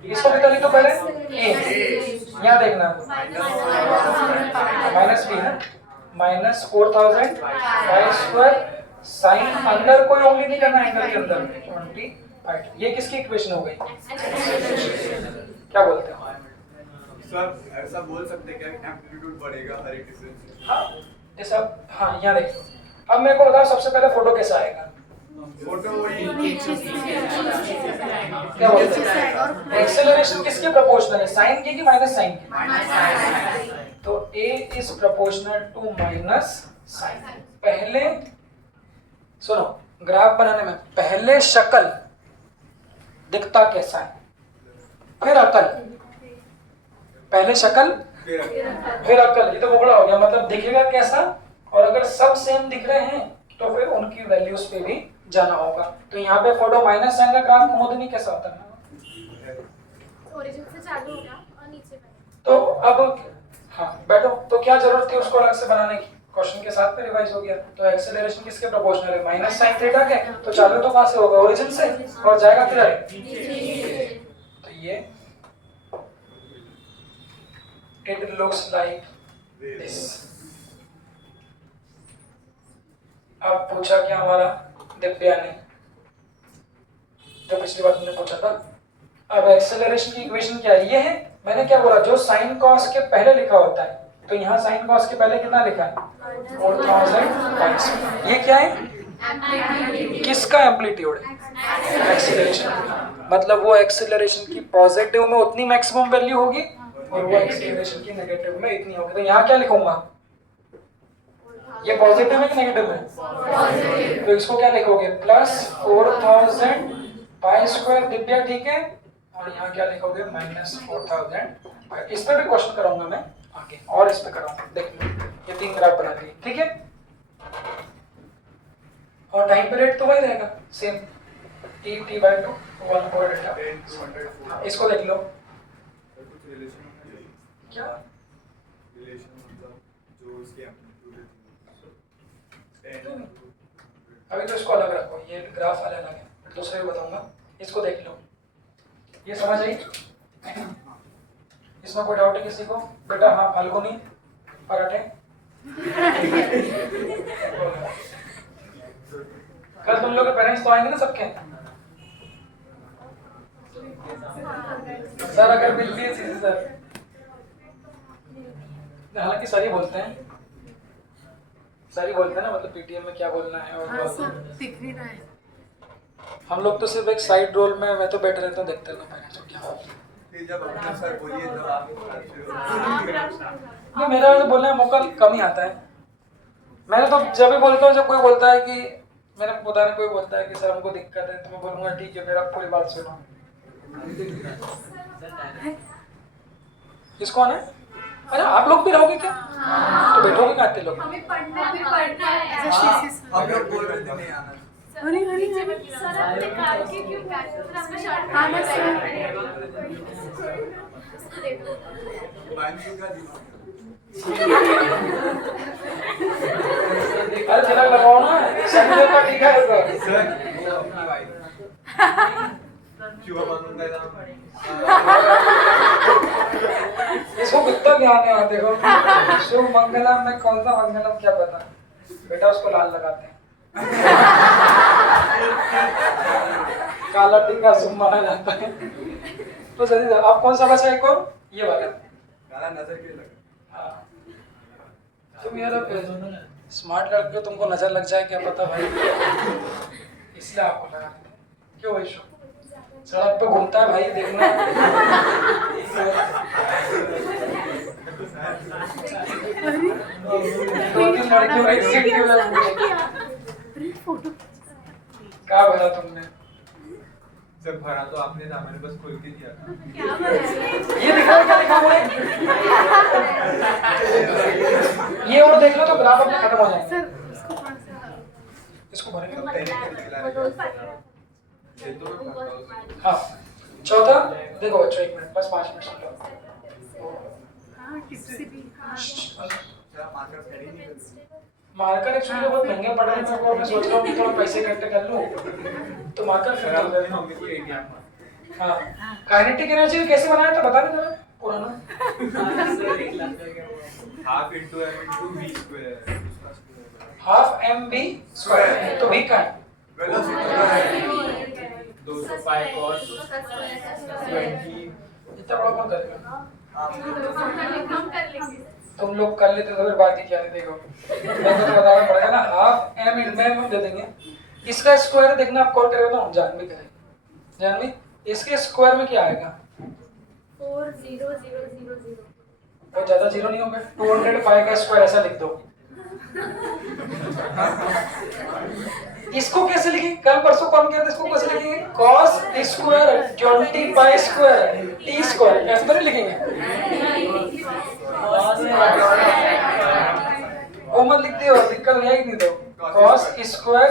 इसको कितना लिख दो पहले? a, यहाँ देखना माइनस b है, माइनस 4000 पाई स्क्वायर साइन, अंदर कोई उंगली नहीं करना, एंगल के अंदर 20। ये किसकी इक्वेशन हो गई? क्या बोलते हो? सर ऐसा बोल सकते हैं क्या एम्पलीट्यूड बढ़ेगा हर एक डिफरेंस? हाँ, जैसा, हाँ यहाँ देखो। अब मेरे को बताओ सबसे पहले फोटो कैसा आएगा? फोटो वही क्या बोलते हैं? एक्सेलरेशन किसके प्रोपोर्शनल है? साइन के कि माइनस साइन के? तो a is proportional to minus sine. पहले सुनो, ग्राफ बनाने में पहले शक्ल दिखता कैसा है, फिर अकल। पहले शक्ल फिर अकल, ये तो बोला हो गया, मतलब दिखेगा कैसा, और अगर सब सेम दिख रहे हैं तो फिर उनकी वैल्यूज पे भी जाना होगा। तो यहाँ पे फोटो माइनस साइन का ग्राफ मोदनी कैसा होता है? ओरिजिन से चालू होगा और नीचे बनेगा। तो अब हाँ बैठो, तो क्या जरूरत थी उसको अलग से बनाने की? क्वेश्चन के साथ में रिवाइज हो गया। तो एक्सेलरेशन किसके प्रोपोर्शनल है? माइनस साइन थीटा के। तो चालू तो कहां से होगा? ओरिजिन से, और जाएगा किधर? तो ये इट लुक्स लाइक दिस। अब पूछा क्या हमारा दिव्या ने, जो पिछली बार तुमने पूछा था। अब एक्सेलरेशन की इक्वेशन क्या है? ये है, मैंने क्या बोला, जो साइन कॉस के पहले लिखा होता है। तो यहाँ साइन कॉस के पहले कितना लिखा है? 4000। ये क्या है? किसका एम्पलीट्यूड है? एक्सेलरेशन। मतलब वो एक्सेलरेशन की पॉजिटिव में उतनी मैक्सिमम वैल्यू होगी, और वो एक्सेलरेशन की नेगेटिव में इतनी होगी। तो यहाँ क्या लिखूंगा? ये पॉजिटिव है कि नेगेटिव है? तो इसको क्या लिखोगे? प्लस 4000 पाई स्क्वायर दिव्या, ठीक है। और यहाँ क्या लिखोगे? माइनस 4000। इस पे भी क्वेश्चन कराऊंगा मैं आगे, और इस पे कराऊंगा, देख लो। ये 3 ग्राफ बना दिए, ठीक है। और टाइम पीरियड तो वही रहेगा सेम, t/2 1/4 डेल्टा। इसको देख लो क्या अभी तो इसको अलग रखो, ये ग्राफ वाला अलग है, फिर दूसरे भी बताऊंगा। इसको देख लो, ये समझ आई? इसमें कोई डाउट है किसी को? बेटा हाँ, फाल्गुनी पराठे कल तुम लोग के पेरेंट्स तो आएंगे ना सबके? सर अगर मिलती है सीधी सर, हालांकि सर ही बोलते हैं, सर ही बोलते हैं ना, मतलब पीटीएम में क्या बोलना है। और दिख नहीं रहा है। हम लोग तो सिर्फ एक साइड रोल में, मैं तो बैठे रहता हूँ, देखते रहता हूँ पेरेंट्स को क्या हो। जब अपना सर बोलिए तो आप नहीं, मेरा तो बोलने का मौका कम ही आता है। मैंने तो जब भी बोलता हूँ, जब कोई बोलता है कि मैंने पता नहीं, कोई बोलता है कि सर हमको दिक्कत है, तो मैं बोलूँगा ठीक है, फिर आप पूरी बात सुनो। किसको आना है? अच्छा, आप लोग भी रहोगे क्या? तो बैठोगे कहाँ थे लोग? हमें पढ़ना है। हम लोग बोल रहे थे नहीं आना। सर आपने कार के क्यों सर आपका शर्ट आना बाइक का दिमाग। अरे तिलक लगाओ ना, सब का टीका है सर। सर वो अपनी वाइफ शुभ मंगल का इसको कितना ध्यान है, देखो शुभ मंगलम में कौन सा मंगलम क्या पता, बेटा उसको लाल लगाते हैं। काला टीका शुभ माना जाता है। तो सही, आप कौन सा बचा एक और? ये वाला काला नजर क्यों लगा? हाँ। तुम यार स्मार्ट लड़के हो, तुमको नजर लग जाए क्या पता भाई, इसलिए आपको लगा देते हैं। क्यों भाई? सड़क पे घूमता है भाई, देखना। दो तीन लड़कियों एक सीट क्यों क्या भरा तुमने? जब भरा तो आपने था, मैंने बस खोल के दिया था। ये दिखा, क्या लिखा हुआ है? ये और देख लो तो ग्राफ अपने खत्म हो जाएंगे। इसको भरेंगे। ये तो मैं भरता हूँ। हाँ, चौथा देखो बच्चों, एक मिनट बस, 5 मिनट सुन लो। जरा मार्कर खड़ी नहीं कर। मार्कर एक्चुअली बहुत महंगे पड़ रहे हैं मेरे को, मैं सोच रहा हूँ कि थोड़ा पैसे इकट्ठे कर लूँ तो मार्कर सर आप खरीद मेरी लूँ। मम्मी को ATM हाँ, काइनेटिक एनर्जी कैसे बनाया था बता दे जरा पुराना। Half into M into V square. Half mv square, तो v का है 205 cos 20। इतना बड़ा कौन करेगा? हम कर लेंगे। तुम लोग कर लेते तो फिर बात ही क्या है। देखो मैं तो बताना पड़ेगा ना, हाफ m इन में हम दे देंगे, इसका स्क्वायर देखना आप कौन करेगा, तो हम जानवी करेंगे। जानवी, इसके स्क्वायर में क्या आएगा? 40000। बहुत ज्यादा जीरो नहीं होगा, 205 का स्क्वायर ऐसा लिख दो। इसको कैसे लिखेंगे? कल परसों कौन कहते इसको कैसे लिखेंगे? cos square 20 pi square t square, ऐसे तो नहीं लिखेंगे। वो मत लिख दियो, दिक्कत नहीं आएगी। नहीं दो cos स्क्वायर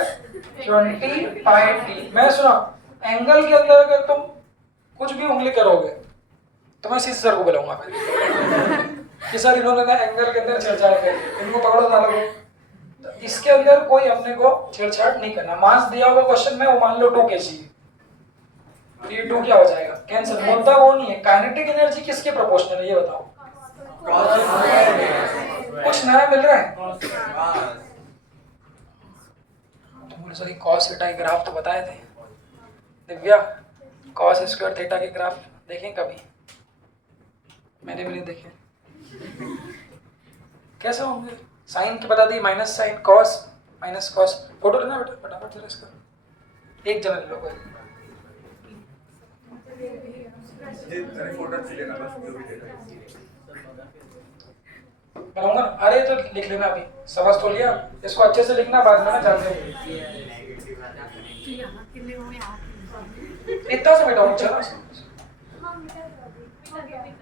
20 पाई t। मैं सुना, एंगल के अंदर अगर तुम कुछ भी उंगली करोगे तो मैं सीधे सर को बुलाऊंगा फिर कि सर इन्होंने ना एंगल के अंदर छेड़छाड़ कर, इनको पकड़ो ना लोगों। तो इसके अंदर कोई अपने को छेड़छाड़ नहीं करना। मास दिया हुआ क्वेश्चन में वो मान लो 2 kg, तो ये 2 क्या हो जाएगा? कैंसिल। मुद्दा वो नहीं है, काइनेटिक एनर्जी किसके प्रोपोर्शनल है ये बताओ। कुछ नया मिल रहा है? तुम बोले सर कॉस थीटा के ग्राफ तो बताए थे। दिव्या, कॉस स्क्वायर थीटा के ग्राफ देखें कभी? मैंने भी नहीं देखे। कैसे होंगे? साइन की बता दी, minus sine cos minus cos. Photo लेना बेटा फटाफट जरा इसका, एक जन लोग ये तेरे फोटो से लेना बस, जो भी देना। बनाऊंगा। अरे तो लिख लेना अभी, समझ तो लिया, इसको अच्छे से लिखना, बाद में ना जानते इतना सा बेटा चला।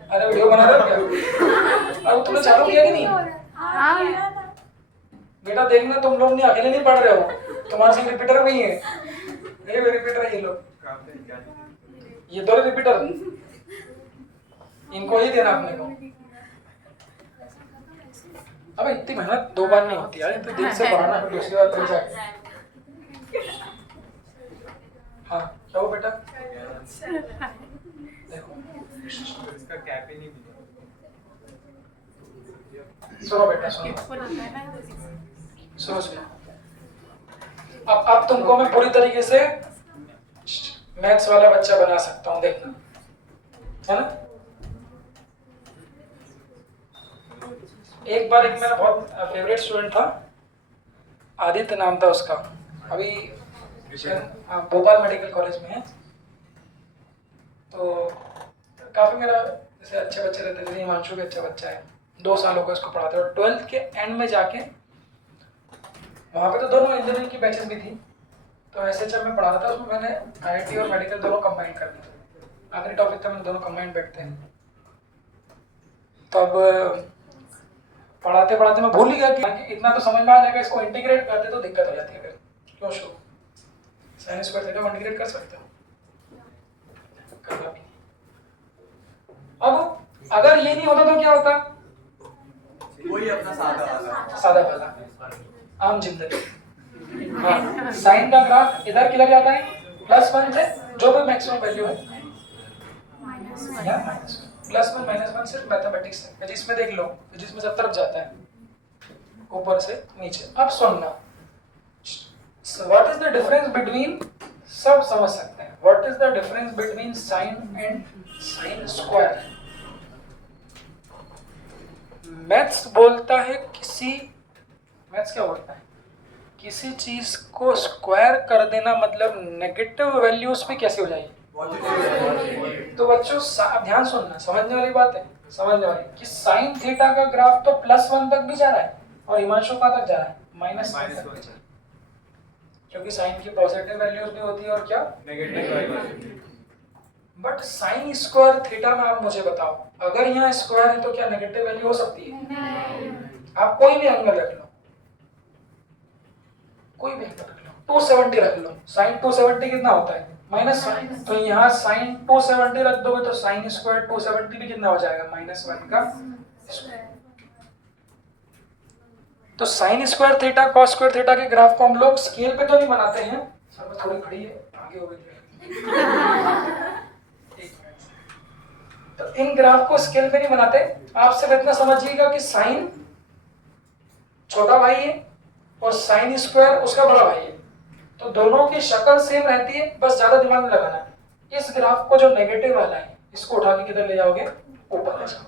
अरे वीडियो बना रहे हो क्या? अब तुमने चालू किया कि नहीं? बेटा देखना, तुम लोग नहीं अकेले नहीं पढ़ रहे हो, तुम्हारे संग रिपीटर भी है। ये भी रिपीटर है ये लोग, ये 2 रिपीटर, इनको ही देना अपने को। अबे इतनी मेहनत 2 बार नहीं होती यार, तो दिल से पढ़ाना, फिर दूसरी बार फिर जाए। हाँ क्या हो बेटा? देखो इसका कैप ही नहीं मिला। सुनो बेटा सुनो सुनो सुनो। अब तुमको मैं पूरी तरीके से मैथ्स वाला बच्चा बना सकता हूँ, देखना है ना। एक बार एक मेरा बहुत फेवरेट स्टूडेंट था, आदित्य नाम था उसका, अभी भोपाल मेडिकल कॉलेज में है। तो काफ़ी मेरा जैसे अच्छे बच्चे रहते थे, हिमांशु भी अच्छा बच्चा है, 2 सालों को इसको पढ़ाते और 12th के एंड में जाके वहाँ पे तो दोनों इंजीनियरिंग की बैचेस भी थी, तो ऐसे जब मैं पढ़ा रहा था उसमें मैंने आईआईटी और मेडिकल दोनों कंबाइन कर दिए। आखिरी टॉपिक था, मैंने दोनों कंबाइन बैठते हैं। तब पढ़ाते पढ़ाते मैं भूल ही गया कि इतना तो समझ में आ जाएगा, इसको इंटीग्रेट करते तो दिक्कत हो जाती है। फिर क्यों शो साइन स्क्वायर थीटा को इंटीग्रेट कर सकते हो? करना भी। अब अगर ये नहीं होता तो क्या होता? वही अपना सादा वाला आम जिंदगी। हाँ, साइन का ग्राफ इधर किधर जाता है? +1 से जो भी मैक्सिमम वैल्यू है या +1 -1 सिर्फ मैथमेटिक्स है। जिसमें देख लो, जिसमें सब तरफ जाता है ऊपर से नीचे। अब सुनना, what is the difference between, सब समझ सकते हैं, what is the difference between sine and sine square? Maths बोलता है मैथ्स क्या बोलता है? किसी चीज को स्क्वायर कर देना मतलब नेगेटिव वैल्यूज पे कैसे हो जाएगी? तो बच्चों ध्यान सुनना, समझने वाली बात है, समझने वाली कि साइन थीटा का ग्राफ तो +1 तक भी जा रहा है और हिमांशु कहाँ तक जा रहा है? -1 तक भी जा रहा है, क्योंकि साइन की पॉजिटिव वैल्यूज भी होती है और क्या negative value. But sine square theta में आप मुझे बताओ, अगर यहाँ स्क्वायर है तो क्या नेगेटिव वैल्यू हो सकती है? आप कोई भी एंगल रख लो, कोई भी एंगल रख लो, 270 रख लो, साइन 270 कितना होता है? -1। तो यहाँ साइन 270 रख दोगे तो साइन स्क्वायर 270 भी कितना हो जाएगा? -1 का स्क्वायर। तो sine square theta cos square theta के ग्राफ को हम लोग स्केल पे तो नहीं बनाते हैं, सर थोड़ी खड़ी है आगे हो गई। तो इन ग्राफ को स्केल पे नहीं बनाते, आप सिर्फ इतना समझिएगा कि साइन छोटा भाई है और साइन स्क्वायर उसका बड़ा भाई है, तो दोनों की शक्ल सेम रहती है, बस ज्यादा दिमाग में लगाना है। इस ग्राफ को जो नेगेटिव वाला है इसको उठा के किधर ले जाओगे? ऊपर ले जाओ,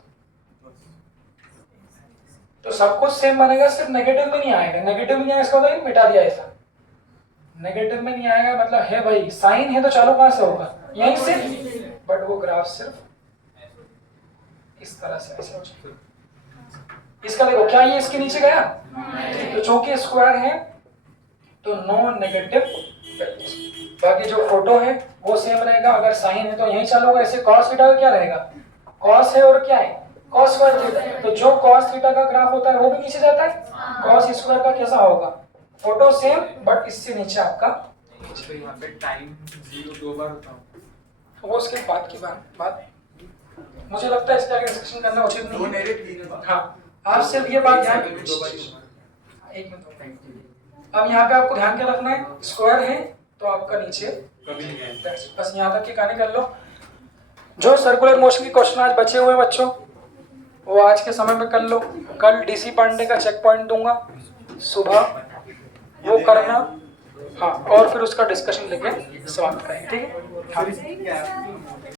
तो सब कुछ सेम बनेगा, सिर्फ नेगेटिव में नहीं आएगा। नेगेटिव में नहीं आएगा इसका मतलब मिटा दिया ऐसा, नेगेटिव में नहीं आएगा मतलब है भाई साइन है तो चालू कहां से होगा? यहीं से, बट वो ग्राफ सिर्फ इस तरह से ऐसे हो जाएगा। इसका देखो, क्या ये इसके नीचे गया? तो चूंकि स्क्वायर है तो नो नेगेटिव वैल्यूज, बाकी जो फोटो है वो सेम रहेगा। अगर साइन है तो यहीं चालू होगा, ऐसे कॉस थीटा का क्या रहेगा? कॉस है और क्या है? Cos square theta. तो जो कॉस थीटा का ग्राफ होता है वो भी नीचे जाता है, कॉस स्क्वायर का कैसा होगा? फोटो सेम बट इससे नीचे आपका यहाँ पे टाइम 0 2 बार होता है, वो उसके बाद की बात मुझे लगता है इसके आगे डिस्कशन करना उचित नहीं है। हाँ, आप सिर्फ ये बात ध्यान, एक मिनट, अब यहाँ पे आपको ध्यान क्या रखना है? स्क्वायर है तो आपका नीचे कभी नहीं है। बस यहाँ तक की कहानी कर लो। जो सर्कुलर मोशन के क्वेश्चन आज बचे हुए बच्चों वो आज के समय में कर लो। कल डीसी पांडे का चेक पॉइंट दूंगा सुबह, वो करना। हाँ, और फिर उसका डिस्कशन लेके समाप्त करेंगे, ठीक है? हाँ।